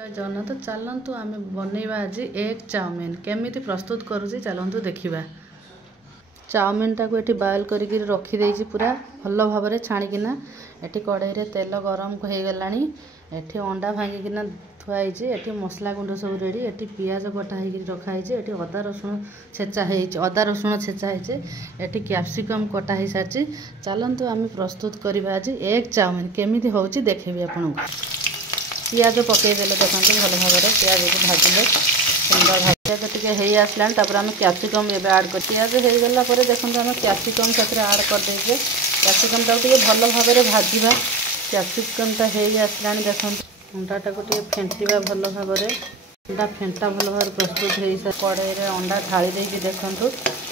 जय जगन्नाथ। चलतु आम बनइबा आज एग चाउमिन केमिति प्रस्तुत करुँच चलतु देखा। चाउमिन टाक ये बॉयल करके रखीदे पूरा भल भाव में छाणिकिना ये कड़ाई रे तेल गरम हो गला। ये अंडा भांगिकिना थुआई ये मसला गुंड सब रेडी। ये पियाज कटा रखाई ये अदा रसुण छेचा अदा रसुण छेचा ये कैप्सिकम कटा हो सारी। चलतु आम प्रस्तुत करवा आज एग चाउमिन केमिति होउची देखेबी आपन। पियाज पकईदे देखते भल भाव में पियाज को भाजिले सुंदर भाज पियाज टे आसला आम कैप्सिकम एवं आड कर पियाज हो गला देखते आम कैप्सिकम से आड करदे कैप्सिकम टाक भल भाव में भाजवा। कैप्सिकमटा हो आसला देखते अंडा टाक फेंटा भल भाव में अंडा फेंटा भल भाव प्रस्तुत हो कड़ाई में अंडा ढाई दे देखु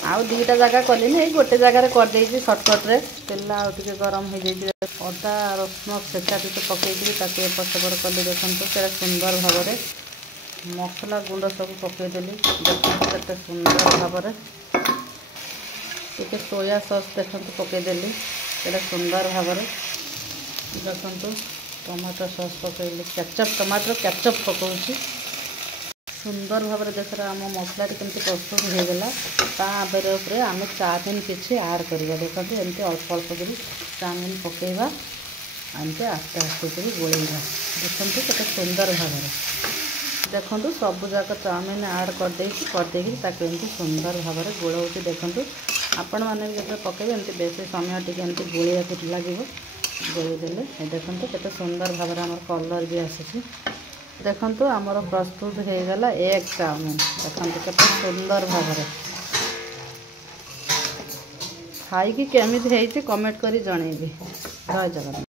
आउ दुईटा जगह कली गोटे जगार करदे सर्टकट्रे तेल आगे गरम हो जाए। अदा रसुण छेचा टे पकईकि एपट सेपट कली देखते से सुंदर भाव में मसला गुंड सब पकईदेली देखते के सुंदर भाव में टे सोया सॉस देखते पकईदेली से सुंदर भाव में देखते टमाटो सॉस पकईली केचप टमाटो केचप पकाऊँ सुंदर भाव में देख आम मसला केमती प्रस्तुत हो गला। तापर आम चाउमिन किसी आड करवा देखते एमती अल्प अल्प कर चाउमिन पकईवा एमती आस्ते आस्ते कर गोलैवा देखते के सुंदर भाव में देखु सबूक चाउमिन आड करदे सुंदर भाव में गोलाऊँ देखु आपण मैंने जो पकड़े एमती बेस समय टी गोलिया लगे गोलैदे देखते के सुंदर भाव में आम कलर भी आसूँ देखु आमर प्रस्तुत हो गला एग चाउमिन देखते के सुंदर भाव में खाई केमिति कमेंट करी जनइबी। जय जगन्नाथ।